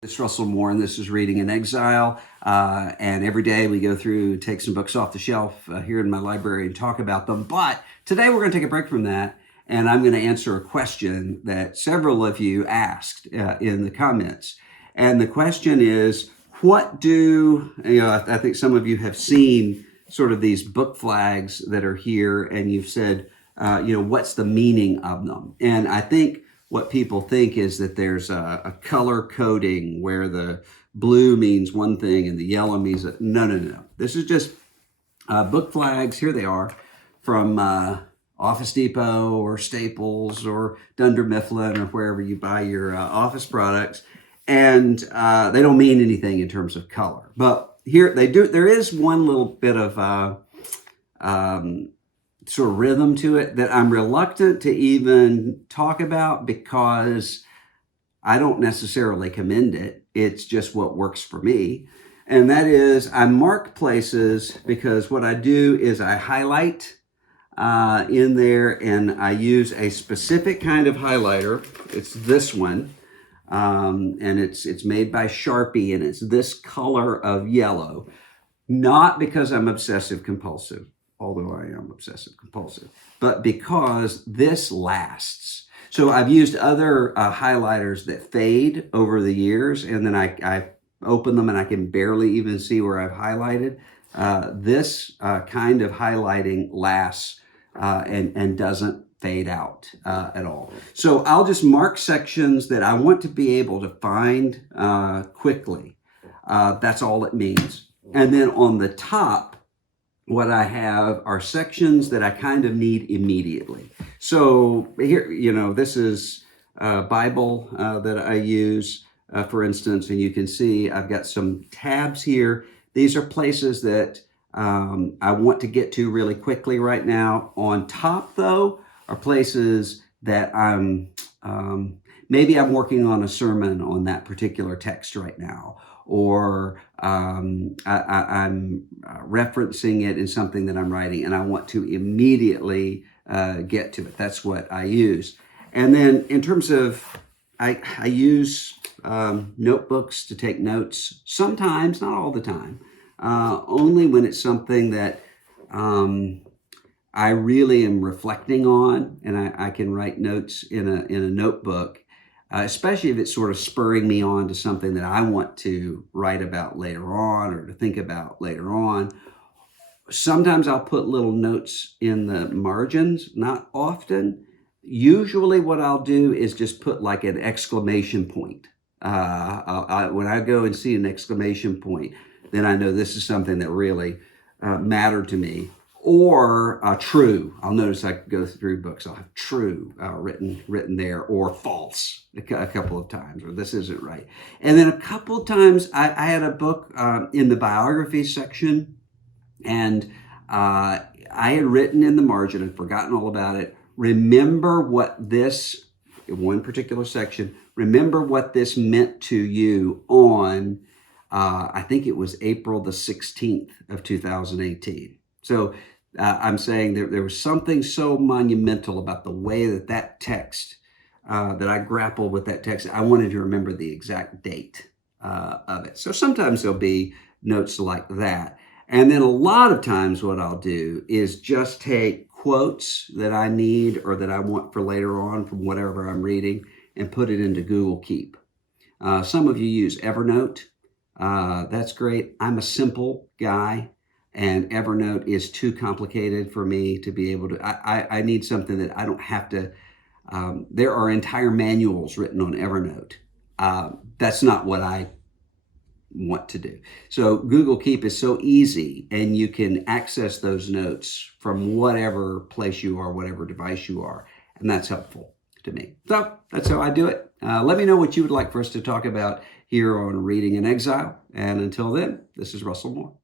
It's Russell Moore, and this is Reading in Exile. And every day we go through, take some books off the shelf here in my library and talk about them. But today we're going to take a break from that, and I'm going to answer a question that several of you asked in the comments. And the question is, what do, I think some of you have seen sort of these book flags that are here, and you've said, what's the meaning of them? And I think what people think is that there's a color coding where the blue means one thing and the yellow means no. This is just book flags. Here they are from Office Depot or Staples or Dunder Mifflin or wherever you buy your office products. And they don't mean anything in terms of color. But here they do. There is one little bit of sort of rhythm to it that I'm reluctant to even talk about because I don't necessarily commend it. It's just what works for me. And that is I mark places because what I do is I highlight in there, and I use a specific kind of highlighter. It's this one. And it's made by Sharpie, and it's this color of yellow, not because I'm obsessive compulsive, although I am obsessive compulsive, but because this lasts. So I've used other highlighters that fade over the years, and then I open them and I can barely even see where I've highlighted. This kind of highlighting lasts and doesn't fade out at all. So I'll just mark sections that I want to be able to find quickly. That's all it means. And then on the top, what I have are sections that I kind of need immediately. So here, this is a Bible that I use, for instance, and you can see I've got some tabs here. These are places that I want to get to really quickly right now. On top, though, are places that maybe I'm working on a sermon on that particular text right now, or I'm referencing it in something that I'm writing, and I want to immediately get to it. That's what I use. And then in terms of, I use notebooks to take notes, sometimes, not all the time, only when it's something that I really am reflecting on, and I can write notes in a notebook, especially if it's sort of spurring me on to something that I want to write about later on or to think about later on. Sometimes I'll put little notes in the margins, not often. Usually what I'll do is just put like an exclamation point. When I go and see an exclamation point, then I know this is something that really mattered to me. Or true. I'll notice I go through books. I'll have true written there, or false a couple of times, or this isn't right. And then a couple of times I had a book in the biography section, and I had written in the margin, I'd forgotten all about it. Remember what this, in one particular section, remember what this meant to you on, I think it was April the 16th of 2018. So I'm saying there was something so monumental about the way that text, that I grappled with that text. I wanted to remember the exact date of it. So sometimes there'll be notes like that. And then a lot of times what I'll do is just take quotes that I need or that I want for later on from whatever I'm reading and put it into Google Keep. Some of you use Evernote. That's great. I'm a simple guy, and Evernote is too complicated for me to be able to, I need something that I don't have to, there are entire manuals written on Evernote. That's not what I want to do. So Google Keep is so easy, and you can access those notes from whatever place you are, whatever device you are, and that's helpful to me. So that's how I do it. Let me know what you would like for us to talk about here on Reading in Exile. And until then, this is Russell Moore.